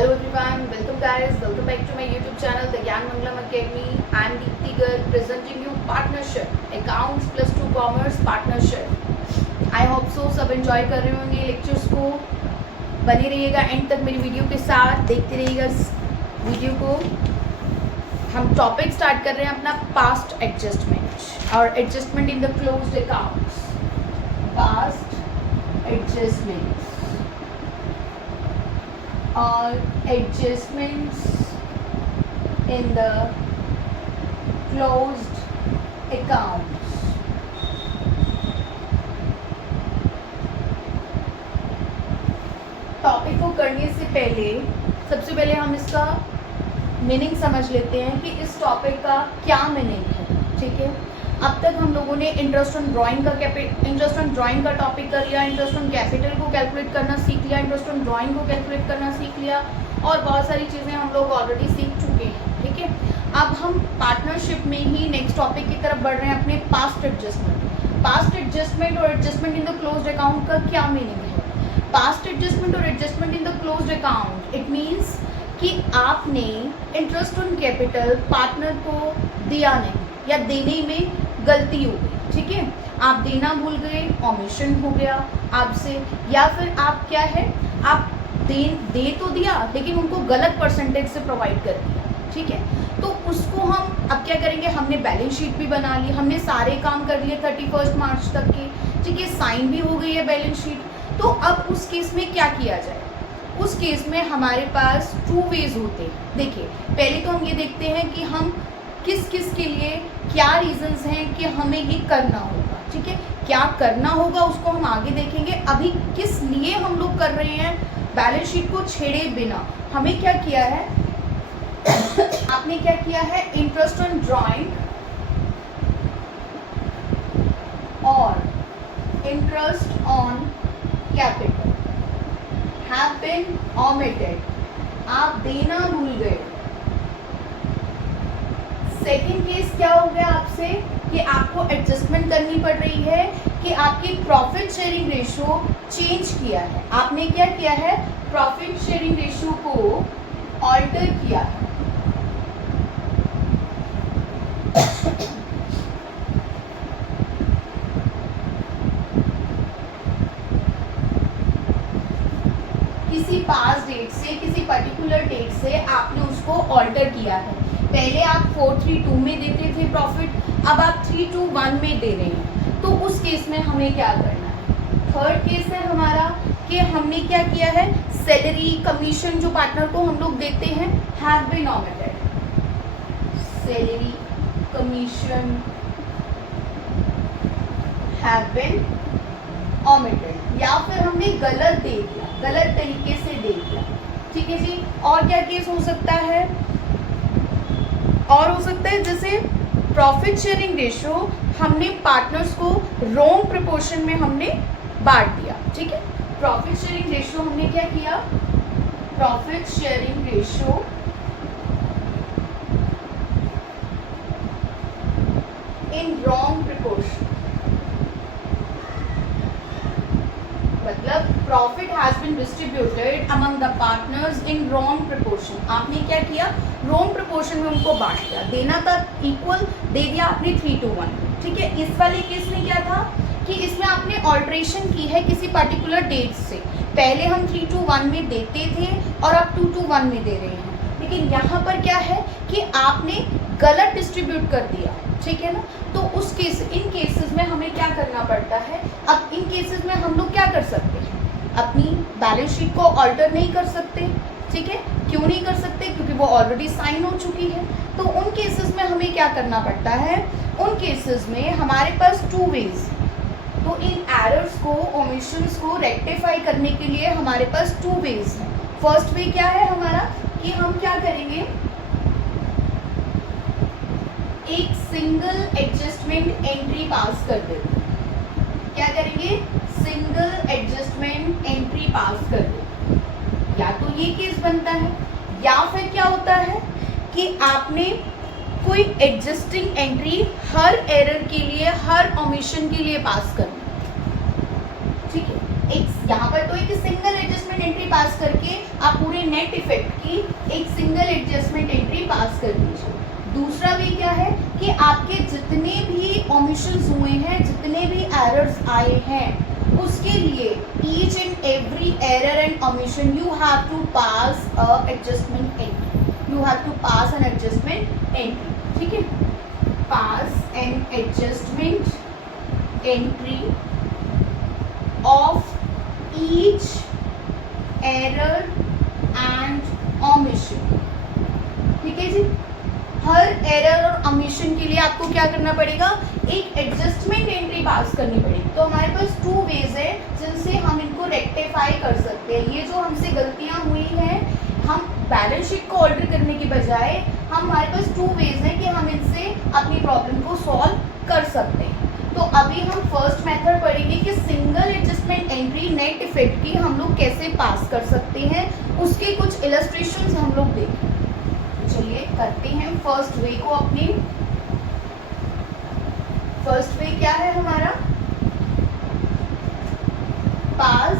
Hello everyone, welcome guys, welcome back to my YouTube channel, The Gyan Mangalam Academy. I am Deepti Garg presenting you partnership, accounts plus 2 commerce partnership. I hope so सब enjoy कर रहे होंगे lectures को. बने रहिएगा and तक मेरी video के साथ, देखते रहिएगा इस वीडियो को. हम टॉपिक स्टार्ट कर रहे हैं अपना पास्ट एडजस्टमेंट और adjustment in the closed accounts. Past adjustments or adjustments in the closed accounts. Topic को करने से पहले सबसे पहले हम इसका मीनिंग समझ लेते हैं कि इस टॉपिक का क्या मीनिंग है. ठीक है, अब तक हम लोगों ने इंटरेस्ट ऑन ड्राइंग का टॉपिक कर लिया, इंटरेस्ट ऑन कैपिटल को कैलकुलेट करना सीख लिया, इंटरेस्ट ऑन ड्राइंग को कैलकुलेट करना सीख लिया और बहुत सारी चीज़ें हम लोग ऑलरेडी सीख चुके हैं. ठीक है, अब हम पार्टनरशिप में ही नेक्स्ट टॉपिक की तरफ बढ़ रहे हैं अपने पास्ट एडजस्टमेंट और adjustment in the closed account का क्या मीनिंग है. पास्ट एडजस्टमेंट और adjustment in the closed account it means कि आपने इंटरेस्ट ऑन कैपिटल पार्टनर को दिया नहीं या देने में गलती हो गई. ठीक है, आप देना भूल गए, ओमिशन हो गया आपसे, या फिर आप क्या है आप दे तो दिया लेकिन उनको गलत परसेंटेज से प्रोवाइड कर दिया. ठीक है, तो उसको हम अब क्या करेंगे, हमने बैलेंस शीट भी बना ली, हमने सारे काम कर लिए 31 मार्च तक के. ठीक है, साइन भी हो गई है बैलेंस शीट. तो अब उस केस में क्या किया जाए. उस केस में हमारे पास 2 वेज होते हैं. देखिए, पहले तो हम ये देखते हैं कि हम किस किस के लिए क्या रीजंस हैं कि हमें ये करना होगा. ठीक है, क्या करना होगा उसको हम आगे देखेंगे. अभी किस लिए हम लोग कर रहे हैं, बैलेंस शीट को छेड़े बिना हमें क्या किया है आपने क्या किया है, इंटरेस्ट ऑन ड्राइंग और interest on capital have been omitted. आप देना भूल गए. सेकेंड केस क्या हो गया आपसे कि आपको एडजस्टमेंट करनी पड़ रही है कि आपकी प्रॉफिट शेयरिंग रेशियो चेंज किया है. आपने क्या किया है, प्रॉफिट शेयरिंग रेशियो को ऑल्टर किया है. किसी पास डेट से, किसी पर्टिकुलर डेट से आपने उसको ऑल्टर किया है. पहले आप 432 में देते थे प्रॉफिट, अब आप 321 में दे रहे हैं. तो उस केस में हमें क्या करना है. थर्ड केस है हमारा कि हमने क्या किया है, सैलरी कमीशन जो पार्टनर को हम लोग देते हैं have been omitted. Salary commission have been omitted, या फिर हमने गलत दे दिया, गलत तरीके से दे दिया. ठीक है जी. और क्या केस हो सकता है, और हो सकता है जैसे प्रॉफिट शेयरिंग रेशियो हमने पार्टनर्स को रॉन्ग प्रोपोर्शन में हमने बांट दिया. ठीक है, प्रॉफिट शेयरिंग रेशियो हमने क्या किया, profit sharing ratio in wrong proportion, मतलब profit has been distributed among the partners in wrong proportion. आपने क्या किया, रॉन्ग प्रोपोर्शन में उनको बांट दिया. देना था इक्वल, दे दिया आपने 3:1. ठीक है, इस वाले केस में क्या था कि इसमें आपने ऑल्ट्रेशन की है किसी पर्टिकुलर डेट से. पहले हम 3:1 में देते थे और अब 2:1 में दे रहे हैं. लेकिन यहाँ पर क्या है कि आपने गलत डिस्ट्रीब्यूट कर दिया. ठीक है ना, तो उस केस, इन केसेस में हमें क्या करना पड़ता है. अब इन केसेस में हम लोग क्या कर सकते हैं, अपनी बैलेंस शीट को ऑल्टर नहीं कर सकते. ठीक है, क्यों नहीं कर सकते, क्योंकि वो ऑलरेडी साइन हो चुकी है. तो उन केसेस में हमें क्या करना पड़ता है, उन केसेस में हमारे पास 2 वेज. तो इन एरर्स को, ओमिशंस को रेक्टिफाई करने के लिए हमारे पास 2 वेज हैं. फर्स्ट वे क्या है हमारा कि हम क्या करेंगे, एक सिंगल एडजस्टमेंट एंट्री पास कर देंगे. क्या करेंगे, सिंगल एडजस्टमेंट एंट्री पास कर देंगे. या तो ये केस बनता है, या फिर क्या होता है कि आपने कोई एडजस्टिंग एंट्री हर एरर के लिए, हर ओमिशन के लिए पास करना. ठीक है, यहाँ पर तो एक सिंगल एडजस्टमेंट एंट्री पास करके आप पूरे नेट इफेक्ट की एक सिंगल एडजस्टमेंट एंट्री पास कर दीजिए। दूसरा वे क्या है कि आपके जितने भी ओमिशंस हुए हैं, जितने भी एरर्स आए हैं, उसके लिए each and every error and omission you have to pass a adjustment entry, you have to pass an adjustment entry, ठीक है। Pass an adjustment entry of each error and omission, ठीक है जी। हर एरर और omission के लिए आपको क्या करना पड़ेगा, एक एडजस्टमेंट एंट्री पास करनी पड़ेगी। तो हमारे पास 2 वेज है जिनसे हम इनको रेक्टिफाई कर सकते हैं। ये जो हमसे गलतियां हुई हैं, हम बैलेंस शीट को ऑल्टर करने की बजाय हमारे पास 2 वेज हैं कि हम इनसे अपनी प्रॉब्लम को सॉल्व कर सकते हैं। तो अभी हम फर्स्ट मेथड पढ़ेंगे कि single adjustment entry net effect की हम लोग कैसे पास कर सकते हैं, उसके कुछ इलस्ट्रेशंस हम लोग देखें। चलिए करते हैं फर्स्ट वे को अपने। फर्स्ट वे क्या है हमारा, pass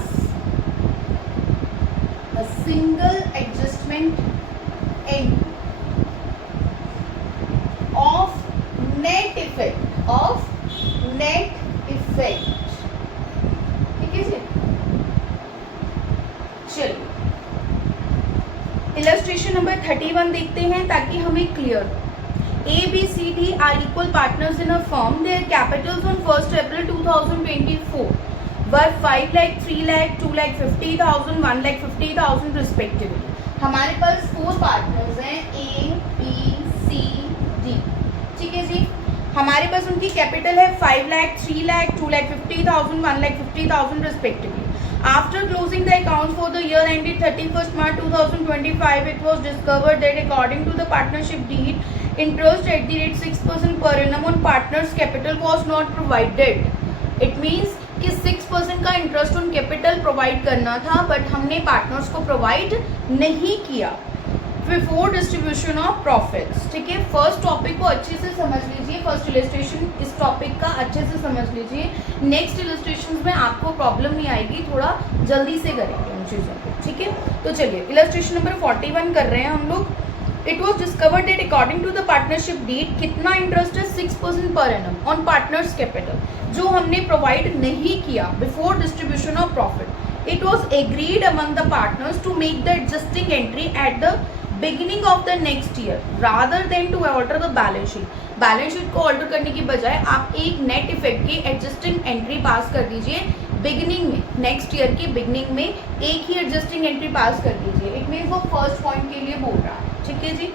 a single adjustment entry of net effect, of net effect, ठीक है जी। चलिए इलस्ट्रेशन नंबर 31 देखते हैं ताकि हमें क्लियर हो। A, B, C, D are equal partners in a firm. Their capitals on 1st April 2024 were 5 lakh, 3 lakh, 2 lakh 50,000, 1 lakh 50,000 respectively. हमारे पास 4 partners हैं A, B, C, D, ठीक है जी। हमारे पास उनकी कैपिटल है 5 lakh, 3 lakh, 2 lakh 50,000, 1 lakh 50,000 respectively. After closing the accounts for the year ended 31st March 2025, it was discovered that according to the partnership deed, interest at the rate 6% per annum on partners' capital was not provided. It means कि 6% का interest on capital provide करना था, but हमने partners को provide नहीं किया before distribution of profits, ठीक है। फर्स्ट टॉपिक को अच्छे से समझ लीजिए, फर्स्ट इलस्ट्रेशन इस टॉपिक का अच्छे से समझ लीजिए। नेक्स्ट इलस्ट्रेशन में आपको प्रॉब्लम नहीं आएगी, थोड़ा जल्दी से करेंगे उन चीज़ों को, ठीक है। तो चलिए इलस्ट्रेशन नंबर 41 कर रहे हैं हम लोग। It was discovered that according to the partnership deed कितना इंटरेस्ट है 6% per annum on partners capital, जो हमने प्रोवाइड नहीं किया before distribution of profit. It was agreed among the partners to make the adjusting entry at the beginning of the next year rather than to alter the balance sheet. Balance sheet को alter करने की बजाय आप एक net effect की adjusting entry pass कर दीजिए beginning में, नेक्स्ट ईयर की बिगिनिंग में एक ही एडजस्टिंग एंट्री पास कर दीजिए। इट मीन्स वो फर्स्ट पॉइंट के लिए बोल रहा है, ठीक है जी।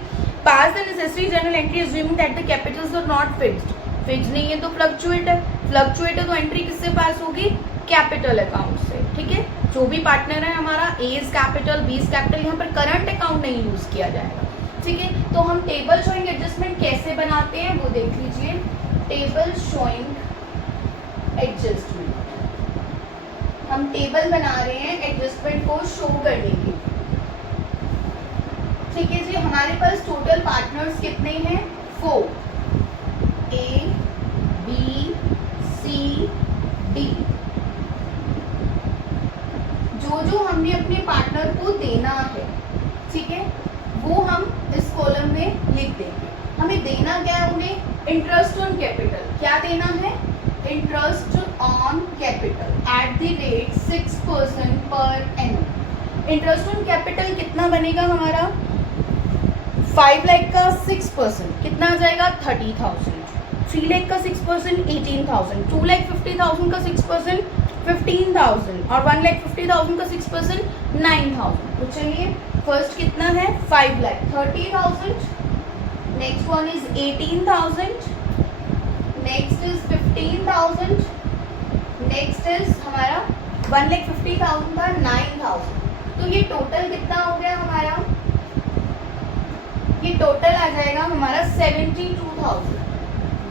Pass the necessary general entry assuming that the capitals are not fixed. Fix नहीं है तो फ्लक्चुएट है, फ्लक्चुएट है तो एंट्री किससे पास होगी, कैपिटल अकाउंट से, ठीक है। जो भी पार्टनर है हमारा एज कैपिटल, बीज कैपिटल, यहाँ पर करंट अकाउंट नहीं यूज किया जाएगा, ठीक है। तो हम टेबल शोइंग एडजस्टमेंट कैसे बनाते हैं वो देख लीजिए। टेबल शोइंग एडजस्टमेंट, हम टेबल बना रहे हैं एडजस्टमेंट को शो करने के लिए, ठीक है जी। हमारे पास टोटल पार्टनर्स कितने हैं, 4, A, B, C, D। जो हमने अपने पार्टनर को देना है, ठीक है, वो हम इस कॉलम में लिख देंगे। हमें देना क्या है उन्हें, इंटरेस्ट ऑन कैपिटल। क्या देना है, interest on capital at the rate 6% per annum. Interest on capital कितना बनेगा हमारा, 5 लाख का 6% कितना आ जाएगा, 30,000। 3 लाख का 6% 18,000। 2 लाख 50,000 का 6% 15,000 और 1 लाख 50,000 का 6% 9,000। तो चलिए फर्स्ट कितना है, 5 lakh 30,000, next one is 18,000, next is 15,000, next is हमारा 1 लाख 50,000 का 9,000। तो ये टोटल कितना हो गया हमारा, ये टोटल आ जाएगा हमारा 72,000।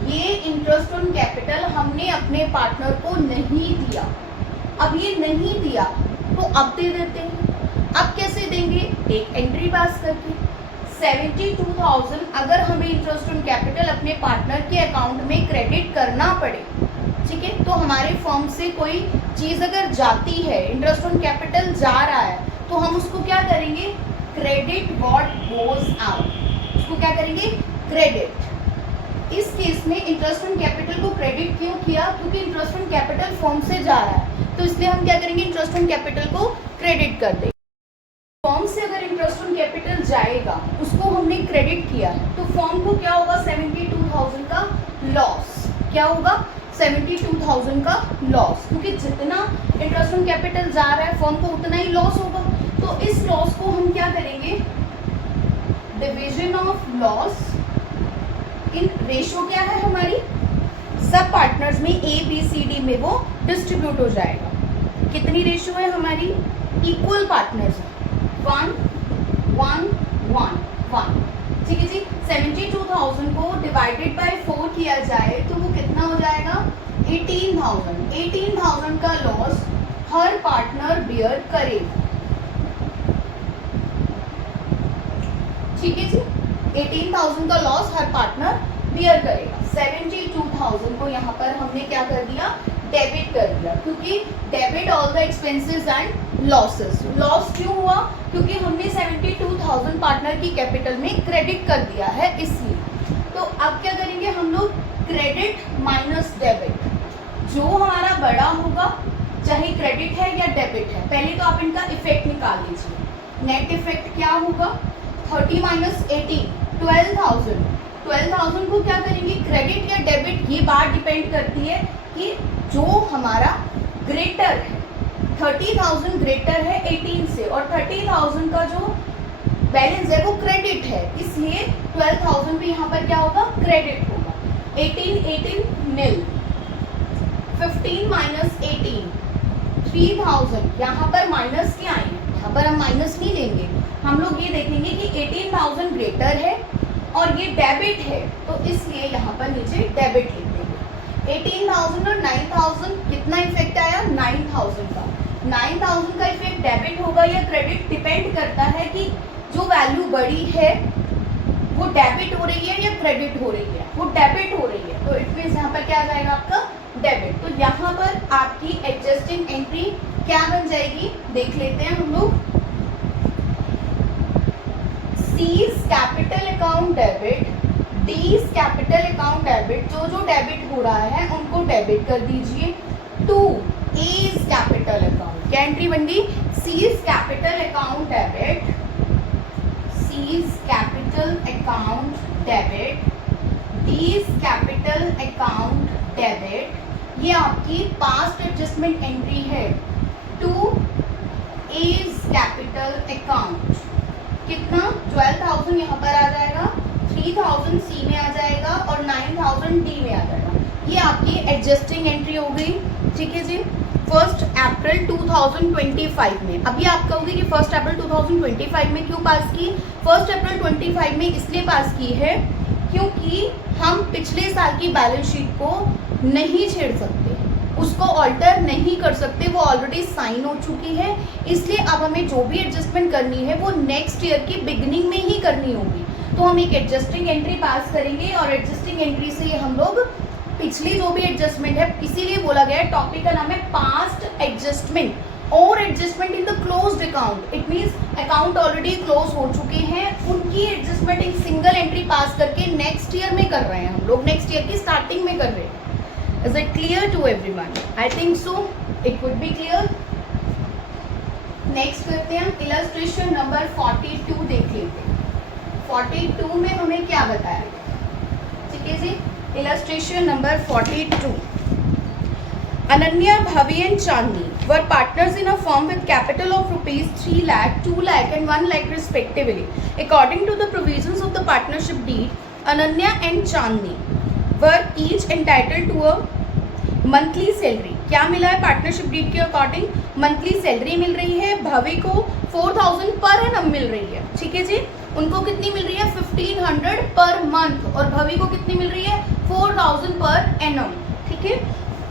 ये इंटरेस्ट ऑन कैपिटल हमने अपने पार्टनर को नहीं दिया। अब ये नहीं दिया तो अब दे देते हैं। अब कैसे देंगे, एक एंट्री पास करके 72,000 अगर हमें इंटरेस्ट ऑन कैपिटल अपने पार्टनर के अकाउंट में क्रेडिट करना पड़े ठीक है। तो हमारे फर्म से कोई चीज़ अगर जाती है, इंटरेस्ट ऑन कैपिटल जा रहा है, तो हम उसको क्या करेंगे, क्रेडिट व्हाट गोज आउट, उसको क्या करेंगे, क्रेडिट। इस केस में इंटरेस्ट ऑन कैपिटल को क्रेडिट क्यों किया, क्योंकि इंटरेस्ट ऑन कैपिटल फर्म से जा रहा है, तो इसलिए हम क्या करेंगे, इंटरेस्ट ऑन कैपिटल को क्रेडिट कर देंगे। फर्म से अगर इंटरेस्ट ऑन कैपिटल जाएगा, उसको हमने क्रेडिट किया है, तो फर्म को क्या होगा, 72,000 का लॉस। क्या होगा, 72,000 का लॉस, क्योंकि जितना इंटरेस्ट ऑन कैपिटल जा रहा है फर्म को उतना ही लॉस होगा। तो इस लॉस को हम क्या करेंगे, division of loss in ratio क्या है हमारी, सब पार्टनर्स में ए बी सी डी में वो डिस्ट्रीब्यूट हो जाएगा। कितनी रेशो है हमारी, इक्वल पार्टनर्स, 1 1 1 1, ठीक है जी। 72,000 को डिवाइडेड बाय 4 किया जाए तो वो कितना हो जाएगा, 18,000। 18,000 का लॉस हर पार्टनर बियर करेगा, ठीक है जी। 18,000 का लॉस हर पार्टनर बियर करेगा। 72,000 को यहाँ पर हमने क्या कर दिया, डेबिट कर दिया, क्योंकि debit all the expenses and losses. Loss क्यों हुआ, क्योंकि हमने 72,000 पार्टनर की कैपिटल में क्रेडिट कर दिया है, इसलिए। तो अब क्या करेंगे हम लोग, क्रेडिट माइनस डेबिट, जो हमारा बड़ा होगा, चाहे क्रेडिट है या डेबिट है, पहले तो आप इनका इफेक्ट निकाल लीजिए। नेट इफेक्ट क्या होगा, 30 माइनस 18, 12,000। 12,000 को क्या करेंगे, क्रेडिट या डेबिट, ये बात डिपेंड करती है कि जो हमारा ग्रेटर है, 30,000 ग्रेटर है 18 से, और 30,000 का जो बैलेंस है वो क्रेडिट है, इसलिए 12,000 भी यहाँ पर क्या होगा, क्रेडिट होगा। 18 नील, 15 माइनस 18, 3,000। यहाँ पर माइनस क्या आए, यहाँ पर हम माइनस नहीं लेंगे, हम लोग ये देखेंगे कि 18,000 ग्रेटर है और ये डेबिट है, तो इसलिए यहाँ पर नीचे डेबिट लिख देंगे। 18,000 और 9,000 कितना इफेक्ट आया, 9,000 का। 9,000 का इफेक्ट डेबिट होगा या क्रेडिट, डिपेंड करता है कि जो वैल्यू बड़ी है वो डेबिट हो रही है या क्रेडिट हो रही है, वो डेबिट हो रही है, तो इट मीन्स यहाँ पर क्या आ जाएगा आपका, डेबिट। तो यहाँ पर आपकी एडजस्टिंग एंट्री क्या बन जाएगी, देख लेते हैं हम लोग। सीज कैपिटल अकाउंट डेबिट, डीज कैपिटल अकाउंट डेबिट, जो जो डेबिट हो रहा है उनको डेबिट कर दीजिए, टू एज कैपिटल अकाउंट। क्या एंट्री बन गई, seize capital account debit, seize capital account debit, डीज कैपिटल अकाउंट डेबिट। ये आपकी पास्ट एडजस्टमेंट एंट्री है, टू एज कैपिटल अकाउंट। कितना, 12,000 यहाँ पर आ जाएगा, 3,000 सी में आ जाएगा और 9,000 डी में आ जाएगा। ये आपकी एडजस्टिंग एंट्री हो गई, ठीक है जी। 1 अप्रैल 2025 में, अभी आप कहोगे कि 1 अप्रैल 2025 में क्यों पास की, 1 अप्रैल 25 में इसलिए पास की है क्योंकि हम पिछले साल की बैलेंस शीट को नहीं छेड़ सकते, उसको ऑल्टर नहीं कर सकते, वो ऑलरेडी साइन हो चुकी है, इसलिए अब हमें जो भी एडजस्टमेंट करनी है वो नेक्स्ट ईयर की बिगिनिंग में ही करनी होगी। तो हम एक एडजस्टिंग एंट्री पास करेंगे और एडजस्टिंग एंट्री से हम लोग पिछली जो भी एडजस्टमेंट है, इसीलिए बोला गया है टॉपिक का नाम है पास्ट एडजस्टमेंट और adjustment in the closed account. It means account already close हो चुके हैं, उनकी एडजस्टमेंट एक सिंगल एंट्री पास करके नेक्स्ट ईयर में कर रहे हैं हम लोग, नेक्स्ट ईयर की स्टार्टिंग में कर रहे हैं। Is it clear to everyone? I think so. It would be clear. Next करते हैं हम illustration number 42 देख लेते हैं। 42 में हमें क्या बताया गया, ठीक है जी। illustration number 42. Ananya, Bhavi and Chandni were partners in a firm with capital of rupees 3 lakh, 2 lakh and 1 lakh respectively. According to the provisions of the partnership deed, Ananya and Chandni were each entitled to a monthly salary. क्या मिला है partnership deed के according, monthly salary मिल रही है। भवी को 4,000 per annum मिल रही है, ठीक है जी। उनको कितनी मिल रही है, 1,500 पर मंथ, और भवी को कितनी मिल रही है, 4,000 पर एनम, ठीक है।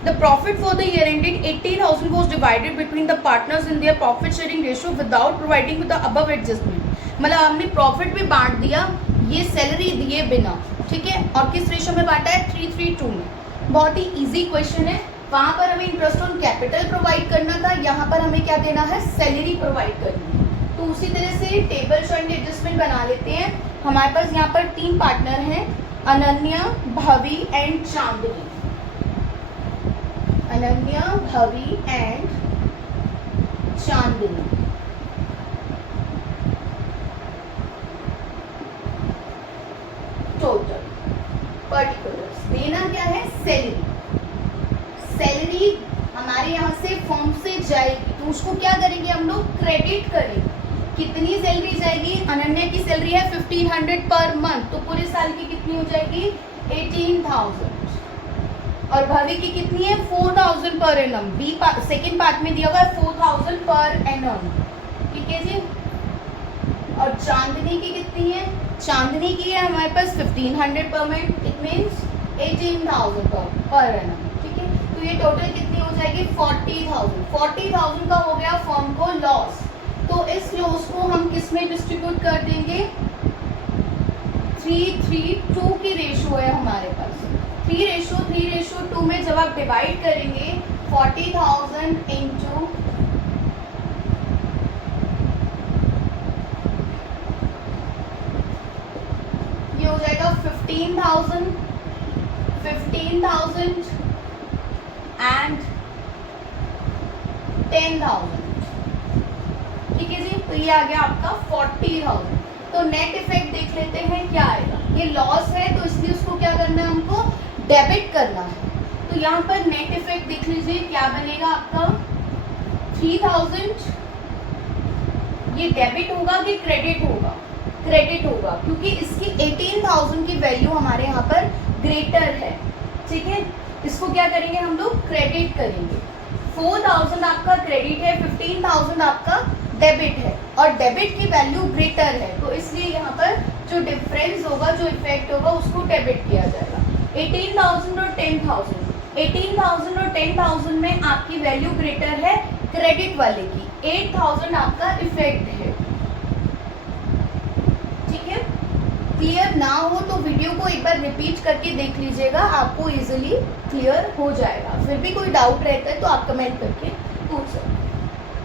The profit for the year ended 80,000 was divided between the partners in their profit sharing ratio without providing with the above adjustment. मतलब हमने प्रॉफिट भी बांट दिया ये सैलरी दिए बिना, ठीक है। और किस रेशियो में बांटा है, 3:3:2 में। बहुत ही इजी क्वेश्चन है। वहाँ पर हमें इंटरेस्ट ऑन कैपिटल प्रोवाइड करना था, यहाँ पर हमें क्या देना है, सैलरी प्रोवाइड करनी है। तो उसी तरह से टेबल जॉइंट एडजस्टमेंट बना लेते हैं। हमारे पास यहाँ पर 3 पार्टनर हैं, Ananya, Bhavi and Chandni. Ananya, Bhavi and Chandni. Total particulars देना क्या है, सैलरी। सैलरी हमारे यहाँ से फॉर्म से जाएगी तो उसको क्या करेंगे हम लोग, क्रेडिट करेंगे। कितनी सैलरी जाएगी, अनन्या की सैलरी है 1500 पर मंथ, तो पूरे साल की कितनी हो जाएगी, 18,000। और भवी की कितनी है, 4000 per annum. B second part में दिया हुआ है 4000 पर एनम, ठीक है जी। और चांदनी की कितनी है, चांदनी की है हमारे पास 1500 per month, it means 18,000 per annum, ठीक है। तो ये टोटल कितनी हो जाएगी, 40,000। 40,000 का हो गया फर्म को लॉस। तो इस लॉस को हम किस में डिस्ट्रीब्यूट कर देंगे, 3:2 की रेशो है हमारे पास। 3:2 में जब आप डिवाइड करेंगे 40,000 इंटू ये हो जाएगा 15,000 एंड 10,000, ठीक है जी। तो ये आ गया आपका 40,000। तो नेट इफेक्ट देख लेते हैं क्या आएगा। ये लॉस है तो इसलिए उसको क्या करना है, हमको डेबिट करना है। तो यहाँ पर नेट इफेक्ट देख लीजिए क्या बनेगा आपका, 3,000 ये डेबिट होगा कि क्रेडिट होगा, क्रेडिट होगा, क्योंकि इसकी 18,000 की वैल्यू हमारे यहाँ पर ग्रेटर है, ठीक है। इसको क्या करेंगे हम लोग, क्रेडिट करेंगे। 4,000 आपका क्रेडिट है, 15,000 आपका डेबिट है, और डेबिट की वैल्यू ग्रेटर है, तो इसलिए यहाँ पर जो डिफरेंस होगा, जो इफेक्ट होगा, उसको डेबिट किया जाएगा। 18,000 और 10,000, 18,000 और 10,000 में आपकी वैल्यू ग्रेटर है क्रेडिट वाले की, 8,000 आपका इफेक्ट है, ठीक है। क्लियर ना हो तो वीडियो को एक बार रिपीट करके देख लीजिएगा, आपको इजीली क्लियर हो जाएगा। फिर भी कोई डाउट रहता है तो आप कमेंट करके पूछ सकते हैं।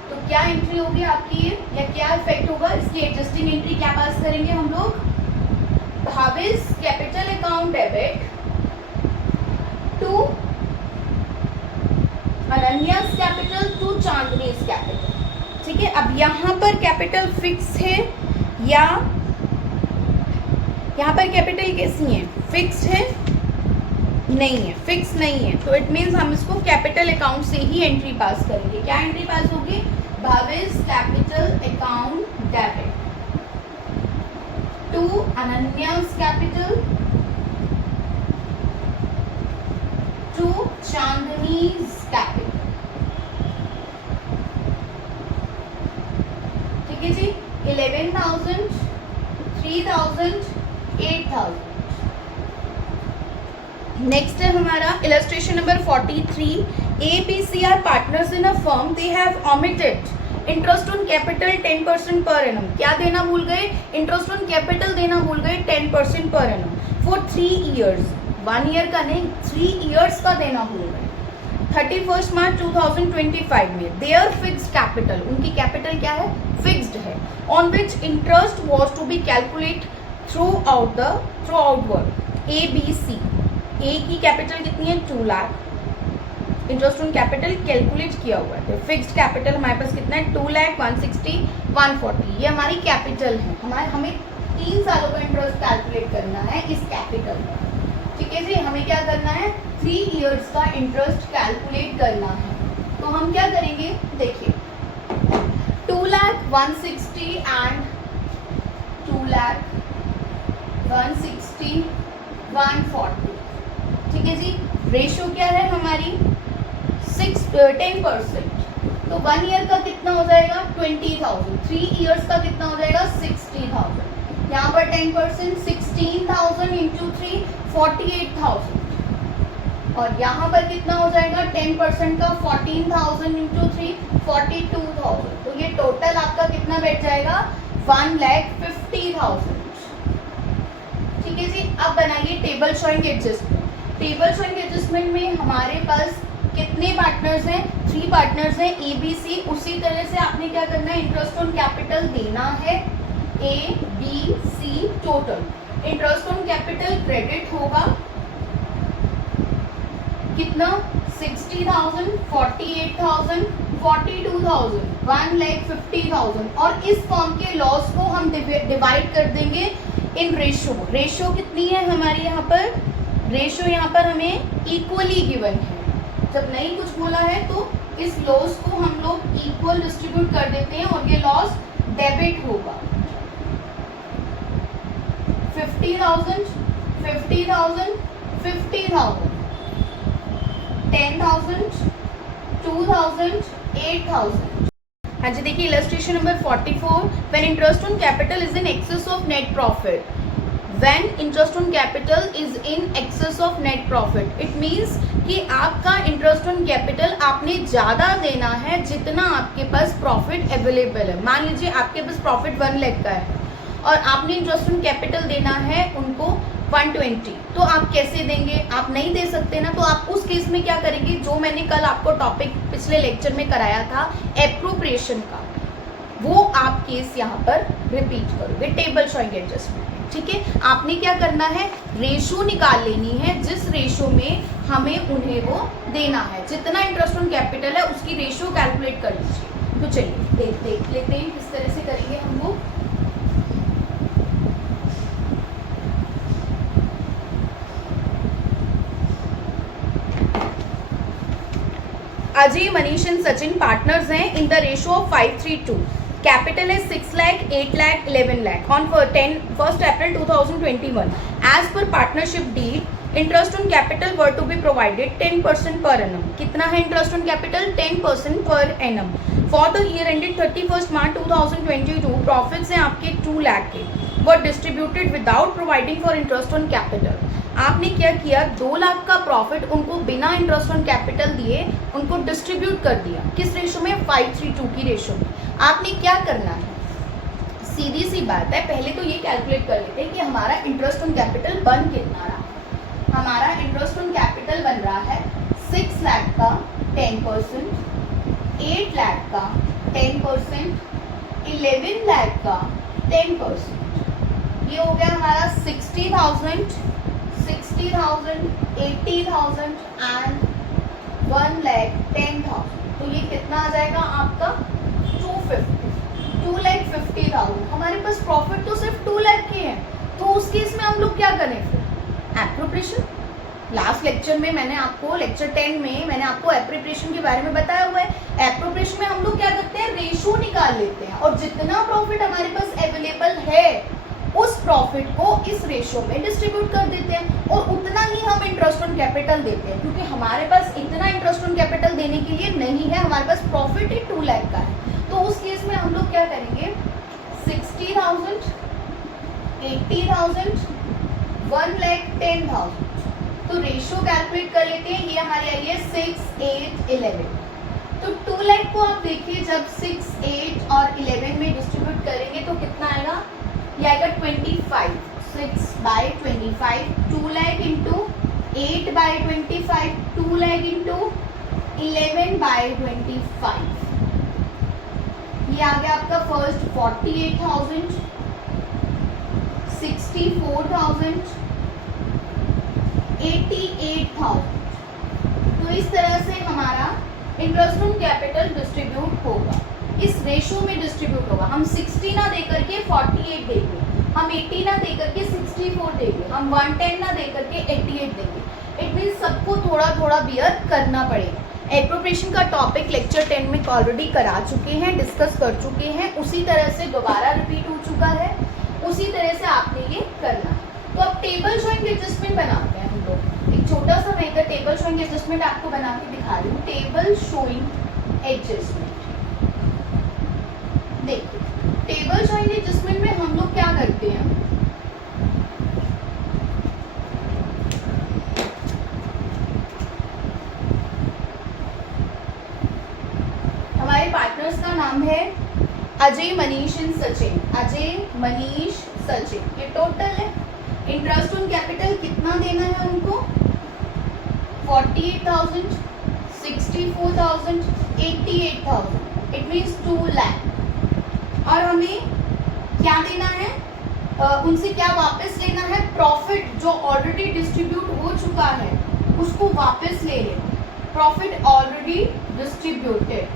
तो क्या एंट्री होगी आपकी ये, या क्या इफेक्ट होगा, इसकी एडजस्टिंग एंट्री क्या पास करेंगे हम लोग, Bhavi's capital account debit to अनन्यास capital to Chandni's capital, ठीक है। अब यहाँ पर कैपिटल फिक्स है या यहाँ पर कैपिटल कैसी है, फिक्स्ड है, नहीं है, फिक्स नहीं है, तो इट मीन्स हम इसको कैपिटल अकाउंट से ही एंट्री पास करेंगे। क्या एंट्री पास होगी, भाविस capital account debit to अनन्यास capital to चांदनीज कैपिटल, ठीक है जी। 11,000, 3,000, 8,000। नेक्स्ट है हमारा illustration number 43। A B C are partners in a firm, they have omitted interest on capital 10% per annum. क्या देना भूल गए, इंटरेस्ट ऑन कैपिटल देना भूल गए 10% per annum for 3 years. 1 year का नहीं, 3 ईयर्स का देना भूल गए। 31 मार्च 2025 में देयर फिक्स्ड कैपिटल, उनकी कैपिटल क्या है, फिक्स्ड है, on which interest was to be calculate throughout word. A B C, A की कैपिटल कितनी है, 2 lakh, interest on capital calculate किया हुआ है। तो फिक्स्ड कैपिटल हमारे पास कितना है, 2 लाख, 160, 140, ये हमारी कैपिटल है। हमें 3 सालों का इंटरेस्ट कैलकुलेट करना है इस कैपिटल का, ठीक है जी। हमें क्या करना है, 3 इयर्स का इंटरेस्ट कैलकुलेट करना है। तो हम क्या करेंगे, देखिए 2 लाख 160 एंड 2 लाख 160 140, ठीक है जी। रेशो क्या है हमारी, 10%। तो 1 ईयर का कितना हो जाएगा, 20,000, 3 इयर्स का कितना हो जाएगा, 60,000। यहाँ पर 10%, 16,000 इंटू 3, 48,000। और यहाँ पर कितना हो जाएगा, 10% का 14,000 इंटू 3, 42,000। तो ये टोटल आपका कितना बैठ जाएगा, 1,50,000, ठीक है जी। अब बनाइए table showing adjustment. Table showing adjustment में हमारे पास कितने पार्टनर्स हैं? 3 पार्टनर्स हैं, ए बी सी। उसी तरह से आपने क्या करना है, इंटरेस्ट ऑन कैपिटल देना है A B C total. Interest on capital credit होगा कितना? 60,000, 48,000, 42,000, 1,50,000। और इस फॉर्म के लॉस को हम डिवाइड कर देंगे इन रेशो। रेशो कितनी है हमारी यहाँ पर? रेशो यहाँ पर हमें इक्वली गिवन है। जब नहीं कुछ बोला है तो इस लॉस को हम लोग इक्वल डिस्ट्रीब्यूट कर देते हैं और ये लॉस डेबिट होगा। 50,000, 50,000, 50,000, 10,000, 2,000, 8,000। हाँ जी, देखिए illustration number 44। When interest on capital is in excess of net profit. When interest on capital is in excess of net profit, it means कि आपका इंटरेस्ट ऑन कैपिटल आपने ज़्यादा देना है जितना आपके पास प्रॉफिट अवेलेबल है। मान लीजिए आपके पास प्रॉफिट 1 लाख का है और आपने इंटरेस्ट ऑन कैपिटल देना है उनको 120, तो आप कैसे देंगे? आप नहीं दे सकते ना। तो आप उस केस में क्या करेंगे, जो मैंने कल आपको टॉपिक पिछले लेक्चर में कराया था एप्रोप्रिएशन का, वो आप केस यहाँ पर रिपीट करोगे टेबल शोइंग एडजस्टमेंट। ठीक है, आपने क्या करना है, रेशो निकाल लेनी है जिस रेशो में हमें उन्हें वो देना है। जितना इंटरेस्ट ऑन कैपिटल है उसकी रेशो कैलकुलेट कर लीजिए। तो चलिए देख लेते हैं किस तरह से करेंगे हम वो। अजय, मनीष एंड सचिन पार्टनर्स हैं in the ratio of 5:3:2। Capital is 6 lakh, 8 lakh, 11 lakh on 1st April 2021. As per partnership deed, interest on capital were to be provided 10% per annum. कितना है interest on capital? 10% per annum. For the year ended 31st March 2022, profits हैं आपके 2 lakh के, were distributed without providing for interest on capital. आपने क्या किया, 2 लाख का profit उनको बिना इंटरेस्ट ऑन कैपिटल दिए उनको डिस्ट्रीब्यूट कर दिया। किस रेशो में? 5:3:2 की रेशो में। आपने क्या करना है, सीधी सी बात है, पहले तो ये कैलकुलेट कर लेते हैं कि हमारा इंटरेस्ट ऑन कैपिटल बन कितना रहा। हमारा इंटरेस्ट ऑन कैपिटल बन रहा है 6 लाख का 10%, 8 लाख का 10%, 11 लाख का 10%। ये हो गया हमारा 60,000, 80,000 एंड 1,10,000। तो ये कितना आ जाएगा आपका? 2,50,000। हमारे पास प्रॉफिट तो सिर्फ 2 लाख के हैं, तो उस केस में हम लोग क्या करें फिर? एप्रोप्रिएशन। लास्ट लेक्चर में मैंने आपको, लेक्चर 10 में मैंने आपको एप्रोप्रिएशन के बारे में बताया हुआ है। एप्रोप्रिएशन में हम लोग क्या करते हैं, रेशो निकाल लेते हैं और जितना प्रॉफिट हमारे पास अवेलेबल है उस प्रॉफिट को इस रेशो में डिस्ट्रीब्यूट कर देते हैं और उतना ही हम इंटरेस्ट ऑन कैपिटल देते हैं, क्योंकि हमारे पास इतना इंटरेस्ट ऑन कैपिटल देने के लिए नहीं है, हमारे पास प्रॉफिट ही 2 लाख का है। तो उस केस में हम लोग क्या करेंगे, 60,000, 80,000, 1,10,000। तो रेशो कैलकुलेट कर लेते हैं। ये हमारी आई है 6, 8, 11। तो 2 लाख को आप देखिए जब 6, 8 और 11 में डिस्ट्रीब्यूट करेंगे तो कितना आएगा, ये आएगा 25। 6/25, 2 लाख इंटू 8/25, 2 लाख इंटू 11/25। ये आ गया आपका फर्स्ट 48,000, 64,000, 88,000। तो इस तरह से हमारा इंटरेस्ट ऑन कैपिटल डिस्ट्रीब्यूट होगा, इस रेशो में डिस्ट्रीब्यूट होगा। हम 60 ना दे करके 48 देंगे, हम 80 ना दे करके 64 देंगे, हम 110 ना दे करके 88 देंगे। इट मीन्स सबको थोड़ा थोड़ा बियर करना पड़ेगा। एप्रोप्रिएशन का टॉपिक लेक्चर 10 में ऑलरेडी करा चुके हैं, डिस्कस कर चुके हैं, उसी तरह से दोबारा रिपीट हो चुका है, उसी तरह से आपने ये करना है। तो अब टेबल शोइंग एडजस्टमेंट बनाते हैं हम लोग। एक छोटा सा मैं टेबल शोइंग एडजस्टमेंट आपको बना के दिखा रही हूँ। टेबल शोइंग एडजस्टमेंट, देखिए टेबल शोइंग एडजस्टमेंट में हम लोग क्या करते हैं, हमारे पार्टनर्स का नाम है अजय, मनीष एंड सचिन। अजय, मनीष, सचिन, ये टोटल है। इंटरेस्ट ऑन कैपिटल कितना देना है उनको, 48,000, 64,000, 88,000, इट मीन्स 2 लाख। और हमें क्या देना है, उनसे क्या वापस लेना है, प्रॉफिट जो ऑलरेडी डिस्ट्रीब्यूट हो चुका है उसको वापस ले लेना, प्रॉफिट ऑलरेडी डिस्ट्रीब्यूटेड।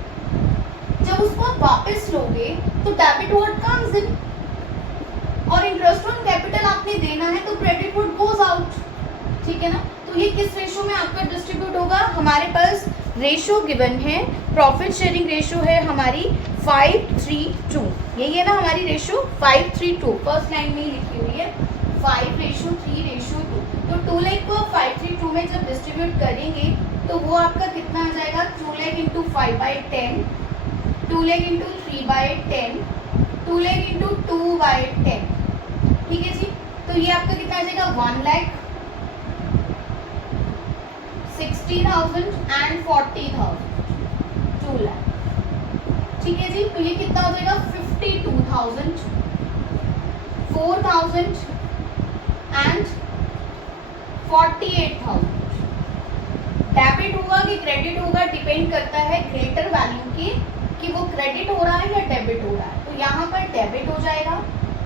जब उसको आप वापस लोगे तो डेबिट व्हाट कम्स इन, और इंटरेस्ट ऑन कैपिटल आपने देना है तो क्रेडिट व्हाट गोज आउट, ठीक है ना। तो ये किस रेशो में आपका डिस्ट्रीब्यूट होगा, हमारे पास रेशो गिवन है, प्रॉफिट शेयरिंग रेशो है हमारी 5:3:2, यही है ना हमारी रेशो 5:3:2, फर्स्ट लाइन में ही लिखी हुई है 5:3:2। तो 2 लाख को 5:3:2 में जब डिस्ट्रीब्यूट करेंगे तो वो आपका कितना आ जाएगा, 2 lakh into 5/10, 2 lakh into 3/10, 2 lakh into 2/10, ठीक है जी। तो ये आपका कितना आ जाएगा 1,60,000 एंड 40,000, 2 लाख, ठीक है जी। तो ये कितना हो जाएगा 52,000, 4,000 एंड 48,000। डेबिट होगा कि क्रेडिट होगा डिपेंड करता है ग्रेटर वैल्यू की, कि वो क्रेडिट हो रहा है या डेबिट हो रहा है। तो यहाँ पर डेबिट हो जाएगा,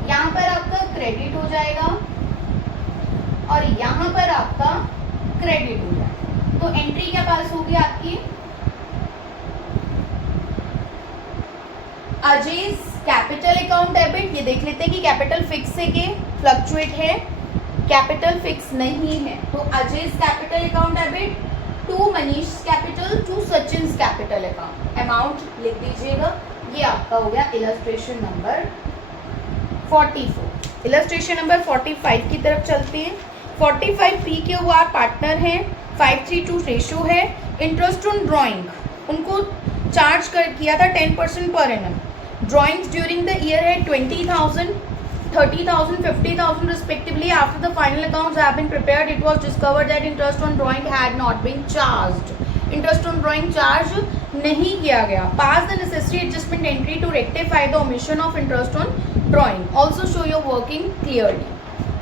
यहाँ पर आपका क्रेडिट हो जाएगा और यहाँ पर आपका क्रेडिट हो जाएगा। तो एंट्री क्या पास होगी आपकी, अजेज कैपिटल अकाउंट डेबिट। ये देख लेते हैं कि कैपिटल फिक्स है कि फ्लक्चुएट है, कैपिटल फिक्स नहीं है। तो अजेज capital account debit to Manish capital, to सचिन्स कैपिटल अकाउंट, अमाउंट लिख दीजिएगा। ये आपका हो गया इलस्ट्रेशन नंबर 44। इलस्ट्रेशन नंबर 45 की तरफ चलते हैं। 45 पी के वो आप पार्टनर हैं, 5:3:2 रेशो है। इंटरेस्ट ऑन ड्राइंग उनको चार्ज किया था 10% per annum. Drawings during the year है 20,000, 30,000, 50,000 respectively. After the final accounts have been prepared, it was discovered that interest on drawing had not been charged. Interest on drawing charge नहीं किया गया. Pass the necessary adjustment entry to rectify the omission of interest on drawing. Also show your working clearly.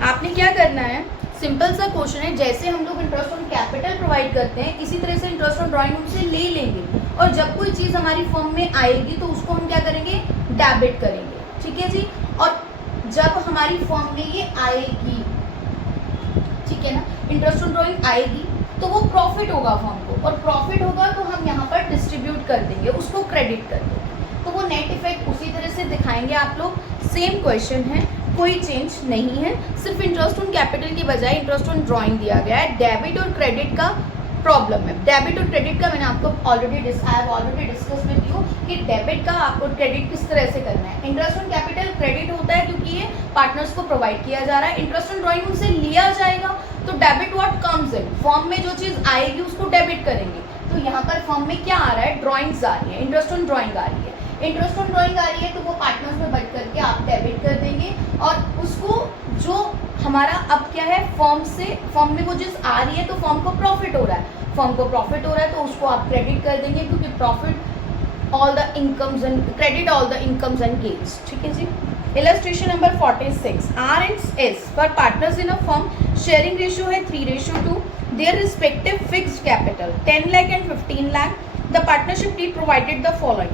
आपने क्या करना है, simple सा question है, जैसे हम लोग इंटरेस्ट ऑन कैपिटल प्रोवाइड करते हैं इसी तरह से इंटरेस्ट ऑन ड्राइंग उनसे ले लेंगे, और जब कोई चीज़ हमारी फॉर्म में आएगी तो उसको हम क्या करेंगे, डेबिट करेंगे, ठीक है जी। और जब हमारी फॉर्म में ये आएगी, ठीक है ना, इंटरेस्ट ऑन ड्राइंग आएगी तो वो प्रॉफिट होगा फॉर्म को, और प्रॉफिट होगा तो हम यहाँ पर डिस्ट्रीब्यूट कर देंगे, उसको क्रेडिट कर देंगे। तो वो नेट इफेक्ट उसी तरह से दिखाएंगे आप लोग। सेम क्वेश्चन है, कोई चेंज नहीं है, सिर्फ इंटरेस्ट ऑन कैपिटल की बजाय इंटरेस्ट ऑन ड्राइंग दिया गया है। डेबिट और क्रेडिट का प्रॉब्लम है, डेबिट और क्रेडिट का मैंने आपको ऑलरेडी डिस्कस विद यू कि डेबिट का आपको क्रेडिट किस तरह से करना है। इंटरेस्ट ऑन कैपिटल क्रेडिट होता है क्योंकि ये पार्टनर्स को प्रोवाइड किया जा रहा है। इंटरेस्ट ऑन ड्राइंग उनसे लिया जाएगा, तो debit what comes in, form में जो चीज़ आएगी उसको डेबिट करेंगे। तो यहाँ पर फॉर्म में क्या आ रहा है, ड्राइंग्स आ रही है, इंटरेस्ट ऑन ड्राइंग आ रही है। इंटरेस्ट ऑन ड्राइंग आ रही है तो वो पार्टनर्स में बट करके आप डेबिट कर देंगे, और उसको जो हमारा अब क्या है, फॉर्म में वो चीज़ आ रही है तो फॉर्म को प्रॉफिट हो रहा है, फॉर्म को प्रॉफिट हो रहा है तो उसको आप क्रेडिट कर देंगे, क्योंकि profit all the incomes and credit all the incomes and gains, ठीक है जी। Illustration number 46, R and S for partners in a firm, sharing ratio है 3:2, their respective fixed capital 10 lakh and 15 lakh. The partnership need provided the following,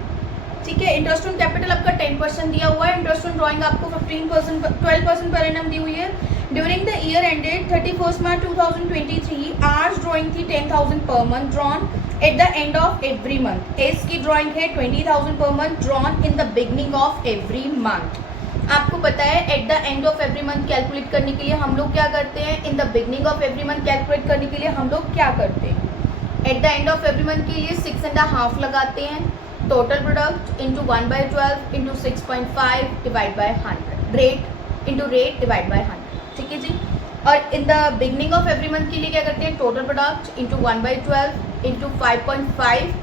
ठीक है। Interest on capital आपका 10% दिया हुआ है, इंटरेस्ट ऑन ड्राइंग आपको 12% पर एनम दी हुई है। During the year ended 31 March 2023, R's drawing थी 10,000 per month drawn at the end of every month. S की ड्राइंग है 20,000 per month drawn in the beginning of every month. आपको पता है at the end of every month calculate करने के लिए हम लोग क्या करते हैं, in the beginning of every month calculate करने के लिए हम लोग क्या करते हैं, eight the end of every month के लिए 6.5 लगाते हैं, total product into 1/12 into 6.5 divide by 100, rate into rate divide by 100, ठीक है जी। और इन the beginning of every month के लिए क्या करते हैं, total product into 1/12 into 5.5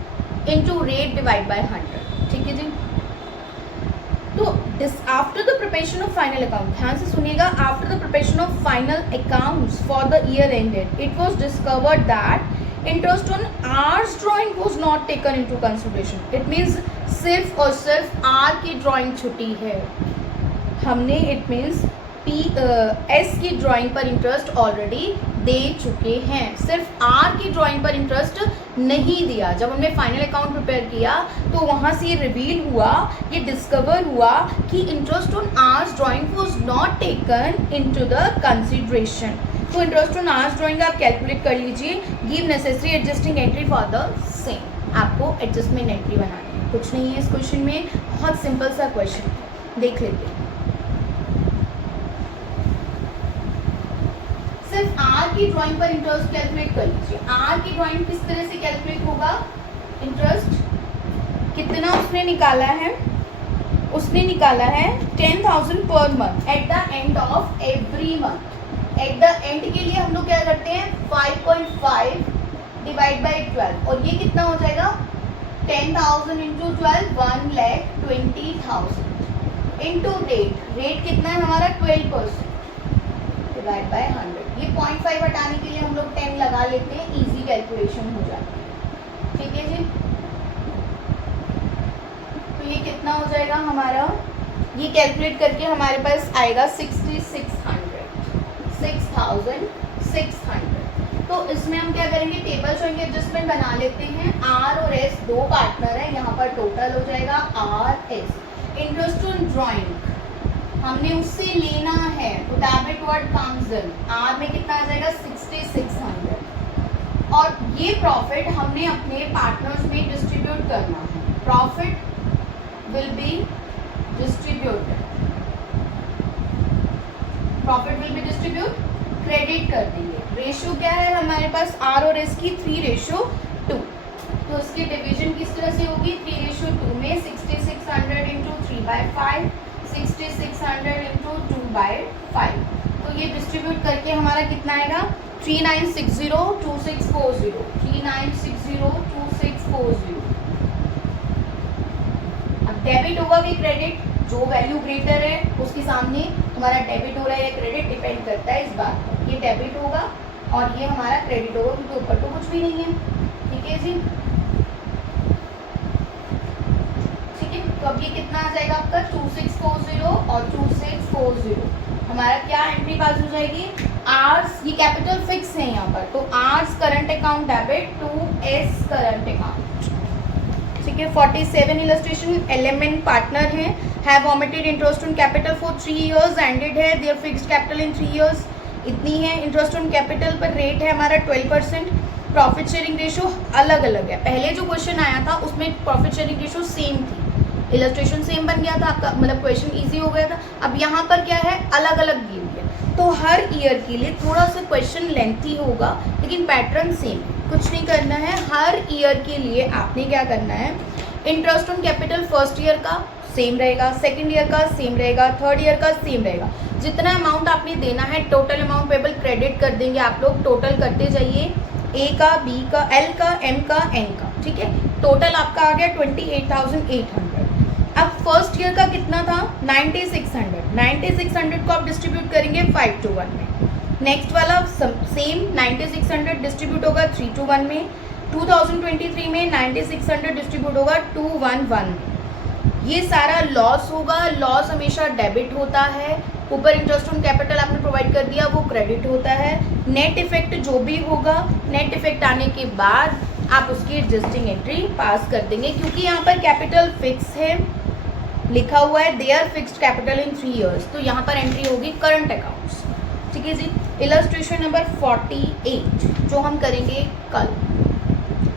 into rate divide by 100, ठीक है जी। तो this after the preparation of final account, ध्यान से सुनिएगा, after the preparation of final accounts for the year ended it was discovered that interest on R's drawing was not taken into consideration. It means सिर्फ और सिर्फ R की drawing छुटी है, हमने इट मीन्स एस की ड्राइंग पर interest already दे चुके हैं, सिर्फ आर की ड्राइंग पर इंटरेस्ट नहीं दिया। जब हमने फाइनल अकाउंट प्रिपेयर किया तो वहाँ से ये रिवील हुआ, ये डिस्कवर हुआ कि interest on R's drawing was not taken into the consideration. तो इंटरेस्ट ऑन आर्स ड्राइंग आप कैलकुलेट कर लीजिए, give necessary adjusting entry for the same. आपको एडजस्टमेंट एंट्री बनानी है, कुछ नहीं है इस क्वेश्चन में, बहुत सिंपल सा क्वेश्चन, देख लेते हैं। सिर्फ आर की ड्राइंग पर इंटरेस्ट कैलकुलेट कर लीजिए। आर की ड्राइंग किस तरह से कैलकुलेट होगा, इंटरेस्ट कितना उसने निकाला है, उसने निकाला है 10,000 per month eight the end of every month. Eight the and के लिए हम लोग क्या करते हैं, 5.5 डिवाइड बाई 12, और ये कितना हो जाएगा 10,000 इंटू 12, 1,20,000 इंटू रेट कितना है हमारा 12% डिवाइड बाय 100। ये 0.5 हटाने के लिए हम लोग 10 लगा लेते हैं, इजी कैलकुलेशन हो जाती है, ठीक है जी। तो ये कितना हो जाएगा हमारा, ये कैलकुलेट करके हमारे पास आएगा 6,600। तो इसमें हम क्या करेंगे, टेबल चेंज एडजस्टमेंट बना लेते हैं। आर और एस दो पार्टनर है, यहाँ पर टोटल हो जाएगा R S. Interest on drawing हमने उससे लेना है, तो debit word comes in, R में कितना आ जाएगा 6,600, और ये प्रॉफिट हमने अपने पार्टनर्स में डिस्ट्रीब्यूट करना है। Profit will be distributed, profit will be distribute, credit कर देंगे। रेशियो क्या है हमारे पास आर और एस की, 3:2। तो इसकी डिवीजन किस तरह से होगी, 3:2 में 6,600 इंटू 3/5, 6,600 इंटू 2/5। तो ये डिस्ट्रीब्यूट करके हमारा कितना आएगा 39602640, 39602640। अब डेबिट होगा कि क्रेडिट, जो वैल्यू ग्रेटर है उसके सामने हमारा डेबिट हो रहा है या क्रेडिट डिपेंड करता है इस बात पर। ये डेबिट होगा और ये हमारा क्रेडिट होगा, क्योंकि ऊपर तो कुछ भी नहीं है, ठीक है जी। ठीक है, तो अब ये कितना आ जाएगा आपका 2640 और 2640, हमारा क्या एंट्री पास हो जाएगी, आर्स, ये कैपिटल फिक्स है यहाँ पर, तो R's current account debit to S current account, ठीक है। 47 इलस्ट्रेशन, एलिमेंट पार्टनर है, have omitted interest on capital for 3 years, ended है their fixed capital in 3 years, इतनी है। इंटरेस्ट ऑन कैपिटल पर रेट है हमारा 12%। प्रॉफिट शेयरिंग रेशो अलग अलग है, पहले जो क्वेश्चन आया था उसमें प्रॉफिट शेयरिंग रेशो सेम थी, इलस्ट्रेशन सेम बन गया था आपका, मतलब क्वेश्चन इजी हो गया था। अब यहाँ पर क्या है, अलग अलग दी हुई है, तो हर ईयर के लिए थोड़ा सा क्वेश्चन लेंथी होगा, लेकिन पैटर्न सेम, कुछ नहीं करना है। हर ईयर के लिए आपने क्या करना है, interest on capital first year का सेम रहेगा, सेकेंड ईयर का सेम रहेगा, थर्ड ईयर का सेम रहेगा। जितना अमाउंट आपने देना है, टोटल अमाउंट पेबल क्रेडिट कर देंगे आप लोग, टोटल करते जाइए, ए का, बी का, एल का, एम का, एन का, ठीक है। टोटल आपका आ गया 28,800। अब फर्स्ट ईयर का कितना था 9600, 9600 को आप डिस्ट्रीब्यूट करेंगे 5:1 में। नेक्स्ट वाला सेम 9600 डिस्ट्रीब्यूट होगा 3:1 में। 2023 में 9600 डिस्ट्रीब्यूट होगा 211 में। ये सारा लॉस होगा, लॉस हमेशा डेबिट होता है, ऊपर इंटरेस्ट ऑन कैपिटल आपने प्रोवाइड कर दिया वो क्रेडिट होता है। नेट इफेक्ट जो भी होगा, नेट इफेक्ट आने के बाद आप उसकी एडजस्टिंग एंट्री पास कर देंगे, क्योंकि यहाँ पर कैपिटल फिक्स है, लिखा हुआ है their fixed capital in 3 years, तो यहाँ पर एंट्री होगी करंट अकाउंट्स, ठीक है जी। इलस्ट्रेशन नंबर 48 जो हम करेंगे कल,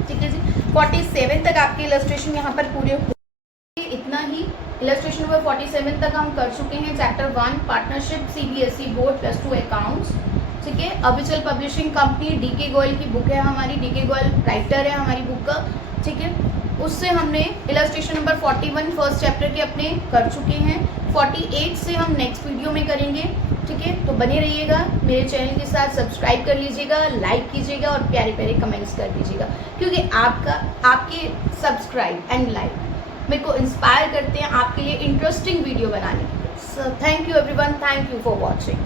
ठीक है जी। 47 तक आपके इलस्ट्रेशन यहाँ पर पूरे, इतना ही। इलस्ट्रेशन नंबर 47 तक हम कर चुके हैं। Chapter 1 partnership CBSE board +2 accounts, ठीक है। अविचल पब्लिशिंग कंपनी, डीके गोयल की बुक है हमारी, डीके गोयल राइटर है हमारी बुक का, ठीक है। उससे हमने इलस्ट्रेशन नंबर 41 फर्स्ट चैप्टर के अपने कर चुके हैं। 48 से हम नेक्स्ट वीडियो में करेंगे, ठीक है। तो बने रहिएगा मेरे चैनल के साथ, सब्सक्राइब कर लीजिएगा, लाइक कीजिएगा और प्यारे प्यारे कमेंट्स कर दीजिएगा, क्योंकि आपके सब्सक्राइब एंड लाइक मेरे को इंस्पायर करते हैं आपके लिए इंटरेस्टिंग वीडियो बनाने के लिए। So thank you everyone, thank you for watching.